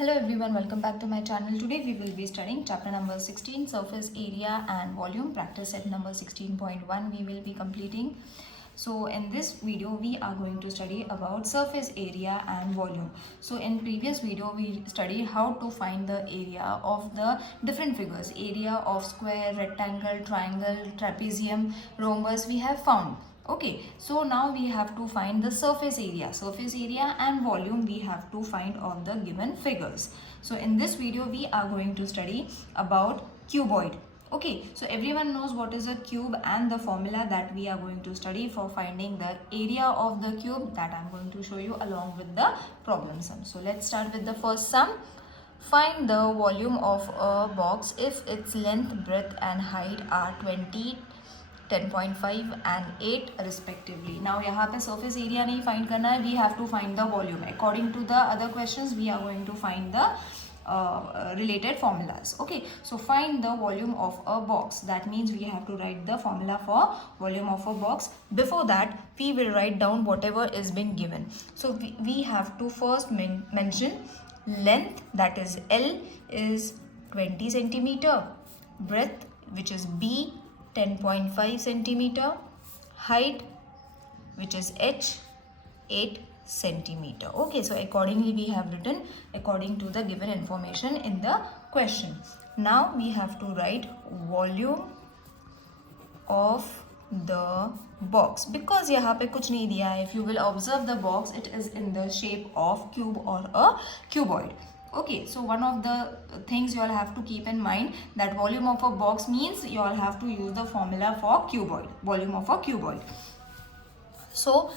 Hello everyone, welcome back to my channel. Today we will be studying chapter number 16, surface area and volume, practice set number 16.1 we will be completing. So in this video we are going to study about surface area and volume. So in previous video we studied how to find the area of the different figures. Area of square, rectangle, triangle, trapezium, rhombus we have found. Okay, so now we have to find the surface area and volume we have to find on the given figures. So in this video we are going to study about cuboid. Okay, so everyone knows what is a cube and the formula that we are going to study for finding the area of the cube, that I'm going to show you along with the problem sum. So let's start with the first sum. Find the volume of a box if its length, breadth and height are 20, 10.5 and 8 respectively. Now यहाँ पे surface area नहीं find करना है, we have to find the volume. According to the other questions, we are going to find the related formulas. Okay, so find the volume of a box. That means we have to write the formula for volume of a box. Before that, we will write down whatever is been given. So we have to first mention length, that is L, is 20 centimeter, breadth, which is B, 10.5 centimeter, height, which is H, 8 centimeter. Okay, so accordingly we have written according to the given information in the question. Now we have to write volume of the box, because यहाँ पे कुछ नहीं दिया है. If you will observe the box, it is in the shape of cube or a cuboid. Okay, so one of the things you all have to keep in mind, that volume of a box means you all have to use the formula for cuboid, volume of a cuboid. So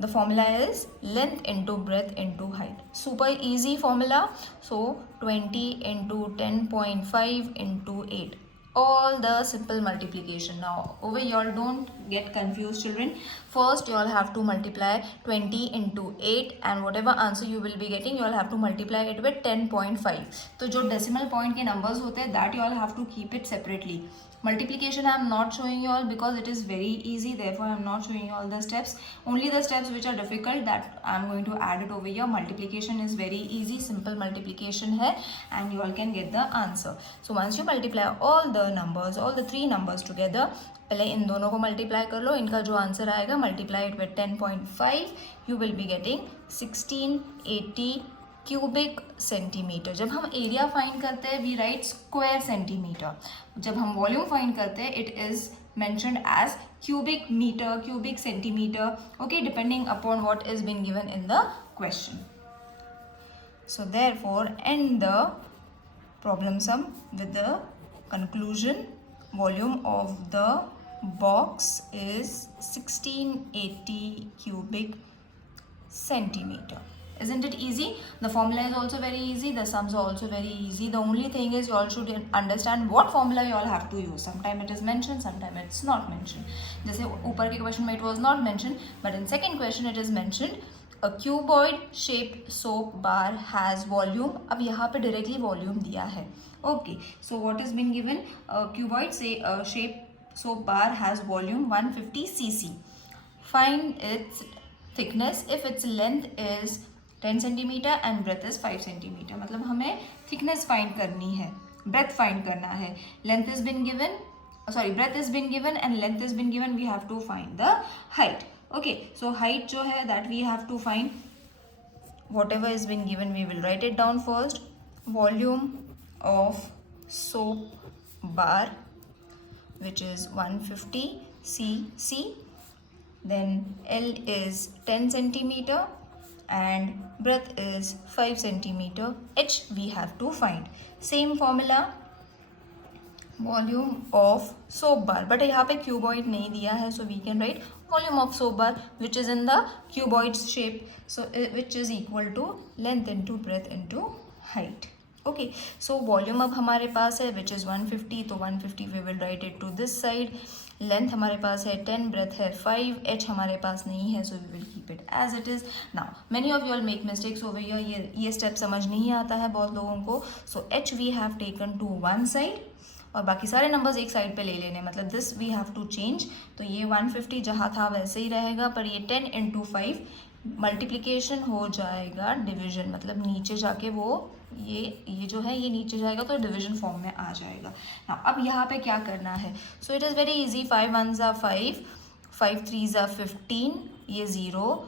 the formula is length into breadth into height. Super easy formula. So 20 into 10.5 into 8. All the simple multiplication. Now over here, don't get confused children. First you all have to multiply 20 into 8 and whatever answer you will be getting, you all have to multiply it with 10.5. तो जो decimal point के numbers होते हैं, that you all have to keep it separately. Multiplication I am not showing you all because it is very easy, therefore I am not showing you all the steps. Only the steps which are difficult, that I am going to add it over here. Multiplication is very easy, simple multiplication hai, and you all can get the answer. So once you multiply all the numbers, all the three numbers together, पहले इन दोनों को multiply कर लो. इनका जो answer आएगा, multiply it with 10.5, you will be getting 1680 cubic centimetre. जब हम area find करते हैं, वी राइट स्क्वायर सेंटीमीटर. जब हम वॉल्यूम फाइंड करते हैं, it is mentioned as cubic meter, cubic centimeter. Okay, depending upon what is been given in the question. So therefore end the problem sum with the conclusion. Volume of the box is 1680 cubic centimeter. Isn't it easy? The formula is also very easy, the sums are also very easy. The only thing is you all should understand what formula you all have to use. Sometime it is mentioned, sometime it's not mentioned. जैसे ऊपर के question में it was not mentioned, but in second question it is mentioned. A cuboid shaped soap bar has volume. अब यहाँ पे directly volume दिया है. Okay, so what has been given? A cuboid shaped soap bar has volume 150 cc. Find its thickness if its length is 10 centimeter and breadth is 5 centimeter. मतलब हमें thickness find करनी है, breadth find करना है. Length has been given, breadth has been given and length has been given. We have to find the height. Okay, so height जो है, that we have to find. Whatever is been given, we will write it down first. Volume of soap bar, which is 150 cc. Then L is 10 centimeter and breadth is 5 centimeter. H we have to find. Same formula, volume of soap bar, but यहाँ पे cuboid नहीं दिया है, so we can write volume of soap bar which is in the cuboid shape, so which is equal to length into breadth into height. Okay, so volume अब हमारे पास है which is 150, तो 150 we will write it to this side. Length हमारे पास है 10, breath है 5, H हमारे पास नहीं है, so we will keep it as it is. Now many of you all make mistakes over here. ये स्टेप समझ नहीं आता है बहुत लोगों को. So H we have taken to one side और बाकी सारे नंबर्स एक साइड पे ले लेने, मतलब this we have to change. तो ये 150 जहाँ था वैसे ही रहेगा, पर ये 10 into 5 मल्टीप्लिकेशन हो जाएगा डिवीजन, मतलब नीचे जाके वो ये जो है ये नीचे जाएगा तो डिवीजन फॉर्म में आ जाएगा ना। अब यहाँ पे क्या करना है, so it is very easy, 5 1s are 5, 5 3s are 15, ये 0,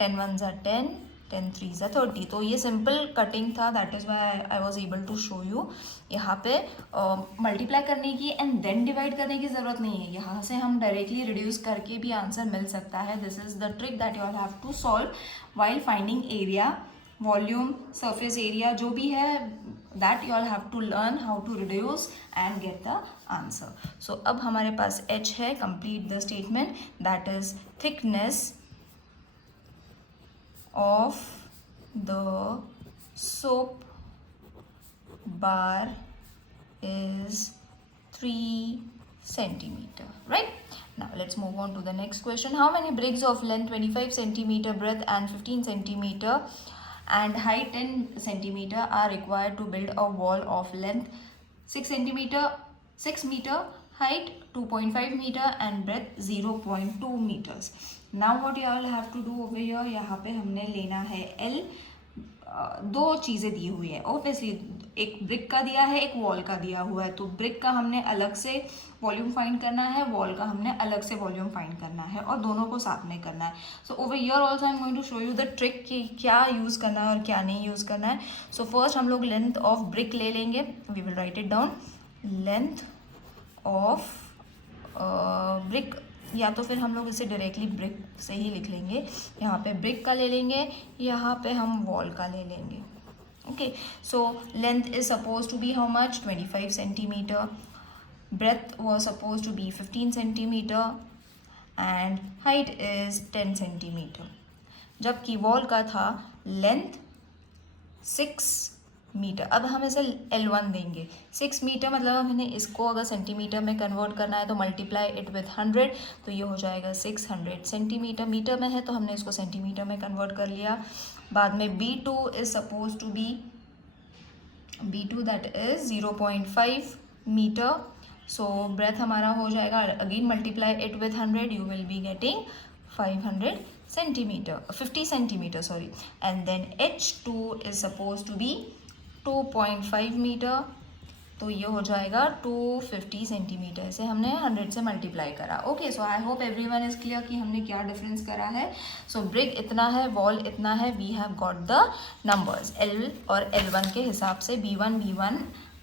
10 1s are 10, 10 3s are 30। तो ये सिंपल कटिंग था, that is why I was able to show you. यहाँ पे मल्टीप्लाई करने की एंड देन डिवाइड करने की ज़रूरत नहीं है, यहाँ से हम डायरेक्टली रिड्यूस करके भी आंसर मिल सकता है। This is the trick that you all have to solve while finding area, volume, surface area, जो भी है that you all have to learn how to reduce and get the answer. So अब हमारे पास h है, complete the statement, that is thickness of the soap bar is 3 centimeter, right? Now let's move on to the next question. How many bricks of length 25 centimeter, breadth and 15 centimeter and height 10 centimeter are required to build a wall of length 6 centimeter, 6 meter, height 2.5 meter and breadth 0.2 meters. Now what you all have to do over here, यहाँ पे हमने लेना है L, दो चीज़ें दी हुई है obviously, एक ब्रिक का दिया है, एक वॉल का दिया हुआ है। तो ब्रिक का हमने अलग से वॉल्यूम फाइंड करना है, वॉल का हमने अलग से वॉल्यूम फाइंड करना है और दोनों को साथ में करना है। So over here also I am going to show you the trick कि क्या यूज़ करना है और क्या नहीं यूज़ करना है। सो फर्स्ट हम लोग लेंथ ऑफ ब्रिक ले लेंगे, we will write it down, length of brick, या तो फिर हम लोग इसे डायरेक्टली ब्रिक से ही लिख लेंगे। यहाँ पे ब्रिक का ले लेंगे, यहाँ पे हम वॉल का ले लेंगे। Okay, so length is suppose to be how much, 25 centimetre, breadth was supposed to be 15 centimeter and height is 10 centimeter, जबकि वॉल का था लेंथ 6 मीटर। अब हम इसे L1 देंगे, 6 मीटर मतलब हमने इसको अगर सेंटीमीटर में कन्वर्ट करना है तो मल्टीप्लाई इट विथ 100, तो ये हो जाएगा 600 सेंटीमीटर। मीटर में है तो हमने इसको सेंटीमीटर में कन्वर्ट कर लिया। बाद में B2 is suppose to be, B2 that is 0.5 metre. So breadth हमारा हो जाएगा, again multiply it with 100, you will be getting 500 centimetre, 50 centimetre sorry. And then H2 is suppose to be 2.5 metre, तो ये हो जाएगा 250 सेंटीमीटर। इसे हमने 100 से मल्टीप्लाई करा। Okay, so I hope everyone is clear कि हमने क्या डिफरेंस करा है। सो ब्रिक इतना है, वॉल इतना है, we have got the numbers L और L1 के हिसाब से, B1 B1,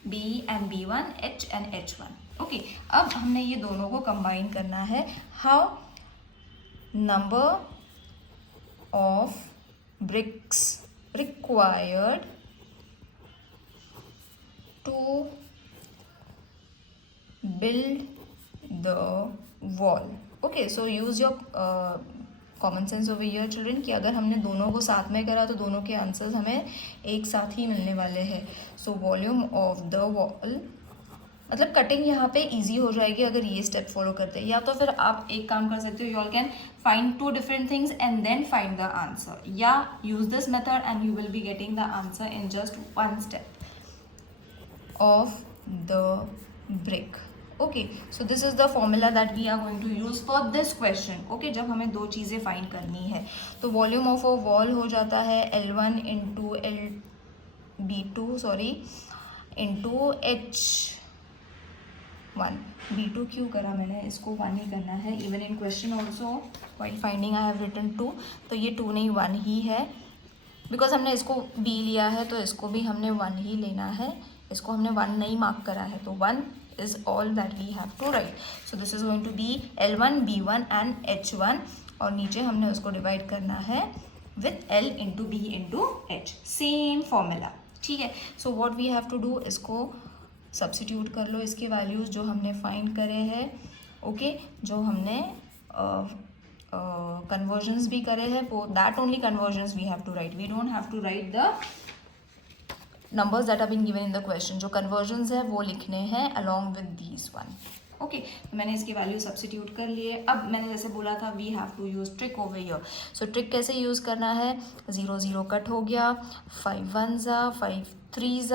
B and B1, H and H1। Okay, अब हमने ये दोनों को कंबाइन करना है। How, number of bricks required to build the wall. Okay, so use your common sense over here children, कि अगर हमने दोनों को साथ में करा तो दोनों के आंसर्स हमें एक साथ ही मिलने वाले हैं। So volume of the wall, मतलब कटिंग यहाँ पे इजी हो जाएगी अगर ये स्टेप फॉलो करते हैं। या तो फिर आप एक काम कर सकते हो, you all can find 2 different things and then find the answer, या use this method and you will be getting the answer in just 1 step of the brick. Okay, so this is the formula that we are going to use for this question. Okay, जब हमें दो चीज़ें find करनी है तो volume of a wall हो जाता है L1 into B2 sorry into H1। B2 क्यों करा मैंने, इसको 1 ही करना है। Even in question also while finding I have written 2, तो ये 2 नहीं 1 ही है, बिकॉज हमने इसको B लिया है तो इसको भी हमने 1 ही लेना है। इसको हमने 1 नहीं मार्क करा है, तो 1 is all that we have to write. So this is going to be L1 B1 and H1, और नीचे हमने उसको डिवाइड करना है with L into B into H, same formula. ठीक है, so what we have to do, इसको substitute कर लो, इसके वैल्यूज़ जो हमने फाइंड करे हैं। ओके, जो हमने कन्वर्जन्स भी करे हैं वो that only conversions we have to write, we don't have to write the numbers that have been given in the question। जो conversions है वो लिखने हैं along with these one। Okay, तो मैंने इसकी वैल्यू सब्स्टिट्यूट कर लिए। अब मैंने जैसे बोला था we have to use trick over here. So trick कैसे यूज़ करना है, 0 0 कट हो गया, 5 1s 5 3s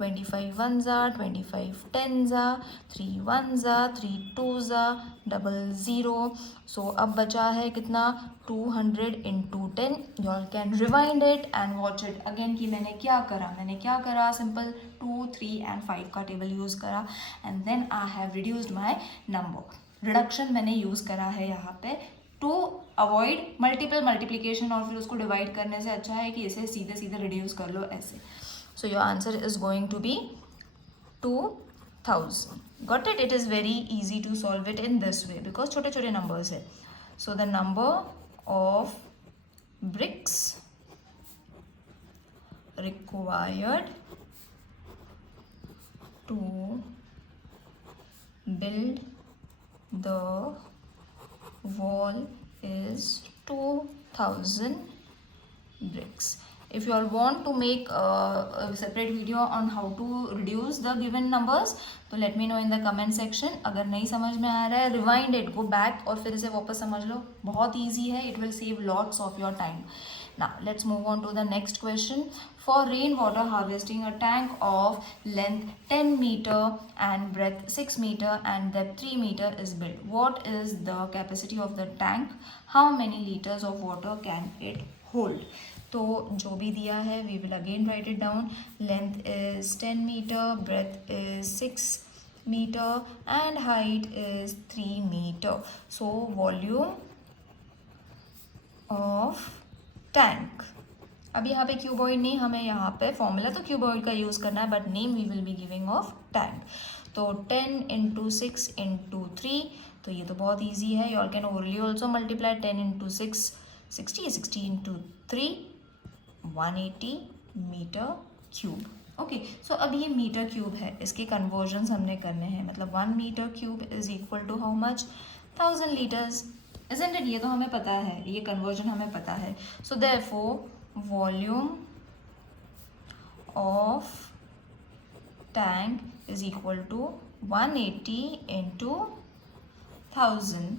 25 ones are 25 tens are 3 ones are 3 twos are 00. So अब बचा है कितना 200 into 10. You all can rewind it and watch it again कि मैंने क्या करा सिंपल 2, 3 and 5 का टेबल यूज़ करा and then I have reduced my number. Reduction मैंने यूज़ करा है यहाँ पे टू अवॉइड मल्टीपल मल्टीप्लिकेशन और फिर उसको डिवाइड करने से अच्छा है कि इसे सीधे सीधे रिड्यूस कर लो ऐसे. So your answer is going to be 2000. Got it. It is very easy to solve it in this way because छोटे छोटे नंबर्स है. So the number of bricks required to build the wall is 2000 bricks. If you all want to make a separate video on how to reduce the given numbers, तो let me know in the comment section. अगर नहीं समझ में आ रहा है rewind it, go back और फिर इसे वापस समझ लो. बहुत easy है. It will save lots of your time. Now let's move on to the next question. For rainwater harvesting, a tank of length 10 meter and breadth 6 meter and depth 3 meter is built. What is the capacity of the tank? How many liters of water can it hold? तो जो भी दिया है we will again write it down. Length is 10 meter, breadth is 6 meter and height is 3 meter. So volume of tank. अब यहाँ पे cuboid नहीं, हमें यहाँ पे फॉर्मूला तो क्यूबॉइड का यूज़ करना है but name we will be giving of tank. तो 10 into 6 into 3, तो ये तो बहुत ईजी है. You all can orally also multiply 10 into 6 60, 60 into 3 180 metre cube. Okay, so अब ये मीटर क्यूब है, इसके कन्वर्जन्स हमने करने हैं. मतलब 1 metre cube is equal to how much 1000 litres. isn't it? ये तो हमें पता है, ये कन्वर्जन हमें पता है. So therefore volume of tank is equal to 180 into 1000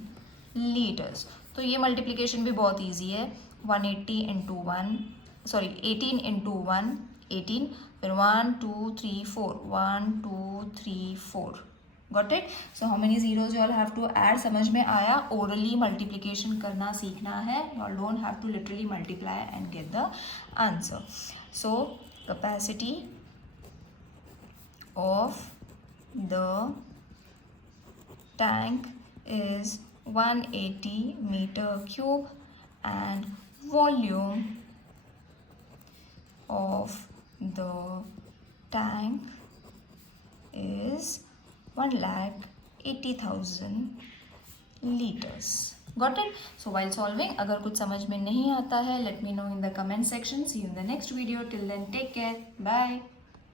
litres. तो ये मल्टीप्लिकेशन भी बहुत ईजी है. 180 into 1 सॉरी 18 into 1 18, फिर 1 2 3 4 1 2 3 4. Got it. So how many zeros you all have to add. समझ में आया. ओरली मल्टीप्लिकेशन करना सीखना है. You all don't have to literally multiply and get the answer. So capacity of the tank is 180 meter cube and volume of the tank is 1,80,000 liters. Got it? So while solving, अगर कुछ समझ में नहीं आता है, let me know in the comment section. See you in the next video. Till then, take care. Bye.